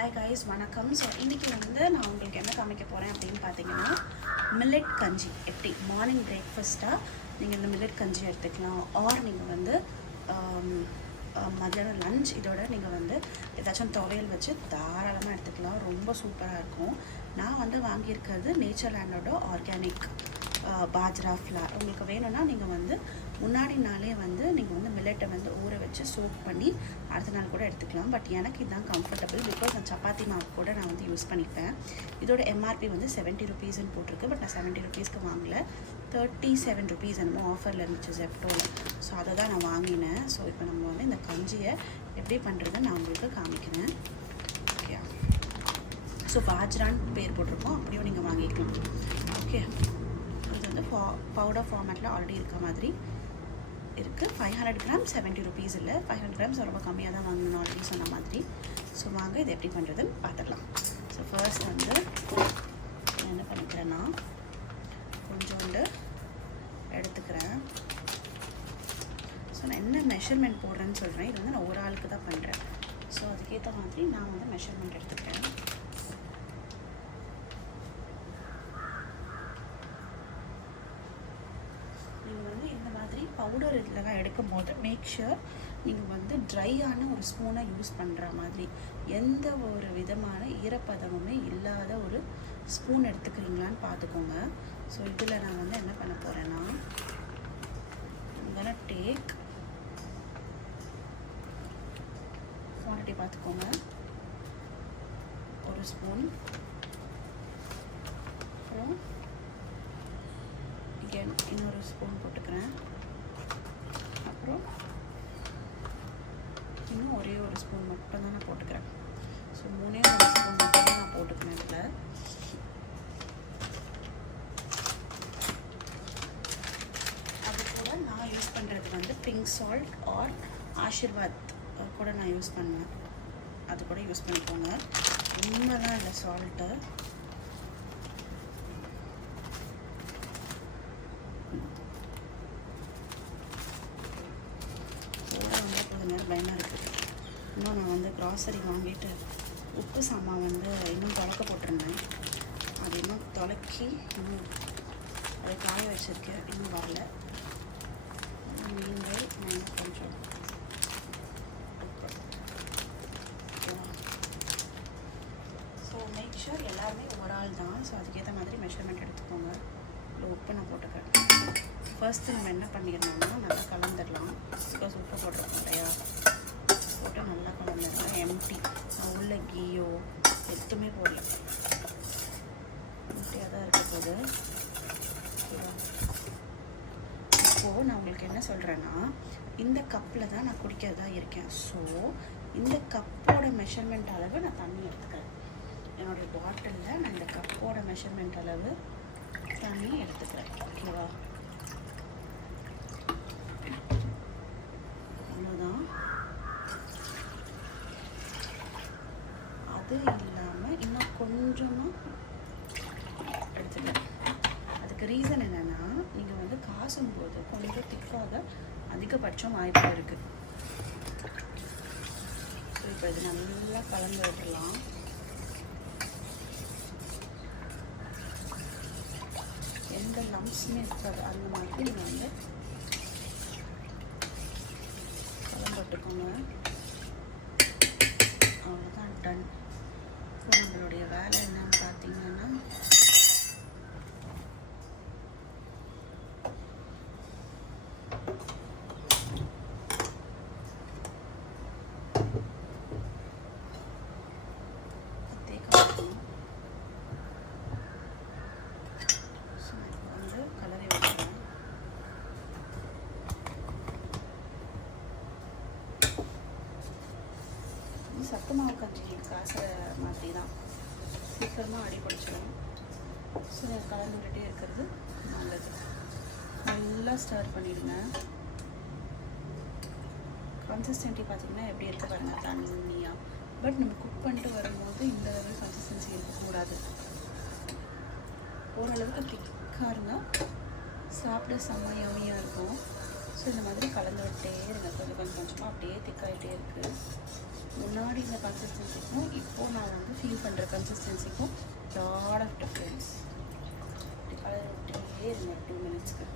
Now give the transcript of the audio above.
Hi guys, வணக்கம். So இன்றைக்கி நான் உங்களுக்கு என்ன காமிக்க போகிறேன் அப்படின்னு பார்த்தீங்கன்னா, மில்லட் கஞ்சி எப்படி மார்னிங் பிரேக்ஃபாஸ்ட்டாக நீங்கள் இந்த மில்லட் கஞ்சி எடுத்துக்கலாம். ஆர் நீங்கள் மதியானம் லஞ்ச் இதோட நீங்கள் ஏதாச்சும் துவையல் வச்சு தாராளமாக எடுத்துக்கலாம். ரொம்ப சூப்பராக இருக்கும். நான் வாங்கியிருக்கிறது நேச்சர்லாண்டோட ஆர்கானிக் பாஜ்ரா ஃப்ளார். உங்களுக்கு வேணும்னா நீங்கள் முன்னாடி நாளே நீங்கள் மில்லட்டை ஊற வச்சு சோக் பண்ணி அடுத்த நாள் கூட எடுத்துக்கலாம். பட் எனக்கு இதுதான் கம்ஃபர்டபுள். பிகாஸ் நான் சப்பாத்தி மாவு கூட நான் யூஸ் பண்ணிப்பேன். இதோட எம்ஆர்பி 70 ருபீஸ்ன்னு போட்டிருக்கு. பட் நான் 70 ருபீஸ்க்கு வாங்கலை, 37 ருபீஸ் என்னமோ ஆஃபரில் இருந்துச்சு ஜெப்டோவில். ஸோ அதை தான் நான் வாங்கினேன். ஸோ இப்போ நம்ம இந்த கஞ்சியை எப்படி பண்ணுறதை நான் உங்களுக்கு காமிக்கிறேன். ஓகே, ஸோ பாஜ்ரான்னு பேர் போட்டிருக்கோம், அப்படியும் நீங்கள் வாங்கிக்கலாம். ஓகே, இது பவுடர் ஃபார்மேட்டில் ஆல்ரெடி இருக்க மாதிரி இருக்குது. 500 கிராம் 70 ருபீஸ் இல்லை, 500 கிராம்ஸ் ரொம்ப கம்மியாக தான் வாங்கணும் ஆல்ரெடி சொன்ன மாதிரி. ஸோ வாங்க இது எப்படி பண்ணுறதுன்னு பார்த்துக்கலாம். ஸோ ஃபர்ஸ்ட் என்ன பண்ணிக்கிறேன்னா, கொஞ்சோண்டு எடுத்துக்கிறேன். ஸோ நான் என்ன மெஷர்மெண்ட் போடுறேன்னு சொல்கிறேன். இது நான் ஒரு ஆளுக்கு தான் பண்ணுறேன். ஸோ அதுக்கேற்ற மாதிரி நான் மெஷர்மெண்ட் எடுத்துக்கிறேன். இந்த மாதிரி பவுடர் இதெல்லாம் எடுக்கும் போது மேக் ஷுர் நீங்கள் ட்ரையான ஒரு ஸ்பூனை யூஸ் பண்ணுற மாதிரி, எந்த ஒரு விதமான ஈரப்பதமுமே இல்லாத ஒரு ஸ்பூன் எடுத்துக்கிறீங்களான்னு பார்த்துக்கோங்க. ஸோ இதில் நான் என்ன பண்ண போகிறேன்னா, டேக் குவான்டிட்டி பார்த்துக்கோங்க. ஒரு ஸ்பூன், அப்புறம் இன்னொரு ஸ்பூன் போட்டுக்கிறேன். அப்புறம் இன்னும் ஒரே ஒரு ஸ்பூன் மட்டும் தான் நான் போட்டுக்கிறேன். ஸோ 3 ஸ்பூன் மட்டும் தான் நான் போட்டுக்கிறேன். இதில் அது கூட நான் யூஸ் பண்ணுறது பிங்க் சால்ட் ஆர் ஆஷிர்வாத் கூட நான் யூஸ் பண்ணுவேன். அது கூட யூஸ் பண்ணிக்கோங்க. உண்மைதான் இல்லை சால்ட்டு. பயமாக இருக்குது. இன்னும் நான் க்ராசரி வாங்கிட்டு உப்பு சாமான் இன்னும் தொலைக்க போட்டிருந்தேன். அது இன்னும் தொலைக்கி இன்னும் அதை காய வச்சுருக்கேன். இன்னும் வரல. நீங்கள் நான் கொஞ்சம் ஸோ மேக் ஷூர் எல்லாருமே ஒரு ஆள் தான். ஸோ அதுக்கேற்ற மாதிரி மெஷர்மெண்ட் எடுத்துக்கோங்க. இல்லை உப்பு நான் போட்டுக்கிறேன். ஃபர்ஸ்ட்டு நம்ம என்ன பண்ணிடணும்னா, நல்லா கலந்துடலாம். பிகாஸ் உப்பு போட்டிருக்கோம் இல்லையா, போட்டு நல்லா கலந்துடலாம். எம்டி, நான் உள்ள கீயோ எதுவுமே போடல, எம்டியாக தான் இருக்க போது. இப்போது நான் உங்களுக்கு என்ன சொல்கிறேன்னா, இந்த கப்பில் தான் நான் குடிக்கிறதா இருக்கேன். ஸோ இந்த கப்போட மெஷர்மெண்ட் அளவு நான் தண்ணி எடுத்துக்கிறேன். என்னுடைய பாட்டிலில் நான் இந்த கப்போட மெஷர்மெண்ட் அளவு தண்ணி எடுத்துக்கிறேன். ஓகேவா? அவ்வளோதான். அது இல்லாமல் இன்னும் கொஞ்சமாக எடுத்துக்கிறேன். அதுக்கு ரீசன் என்னென்னா, நீங்கள் காசும்போது கொஞ்சம் திக்காக அதிகபட்சம் வாய்ப்பு இருக்குது. ஸோ இப்போ இது நல்லா கலந்து விட்டுடலாம். எந்த லம்ப்ஸுமே இருக்காது. அந்த மாதிரி நீங்கள் கலந்துட்டுக்கோங்க. அவ்வளோதான், டன். ஸோ நம்மளுடைய வேலை என்னன்னு பார்த்தீங்கன்னா, சத்து மாவு கஞ்சி காசை மாதிரி தான், சீக்கிரமாக அடி பிடிச்சிடும். ஸோ கலந்து விட்டுட்டே இருக்கிறது நல்லது. நல்லா ஸ்டர் பண்ணிடுங்க. கன்சிஸ்டன்சி பார்த்திங்கன்னா எப்படி இருக்க பாருங்கள், தண்ணியாக. பட் நம்ம குக் பண்ணிட்டு வரும்போது இந்த லெவல் கன்சிஸ்டன்சி இருக்கக்கூடாது. ஓரளவுக்கு திக்காக இருந்தால் சாப்பிட செம்மையாக இருக்கும். ஸோ இந்த மாதிரி கலந்து விட்டே இருங்க. கொஞ்சம் கொஞ்சமாக அப்படியே திக்காகிட்டே இருக்குது. முன்னாடி இந்த கன்சிஸ்டன்சிக்கும் இப்போது நான் வந்து ஃபீல் பண்ணுற கன்சிஸ்டன்சிக்கும் லாட் ஆஃப் டிஃப்ரென்ஸ். கலர் விட்டே இருங்க 2 மினிட்ஸ்க்கு.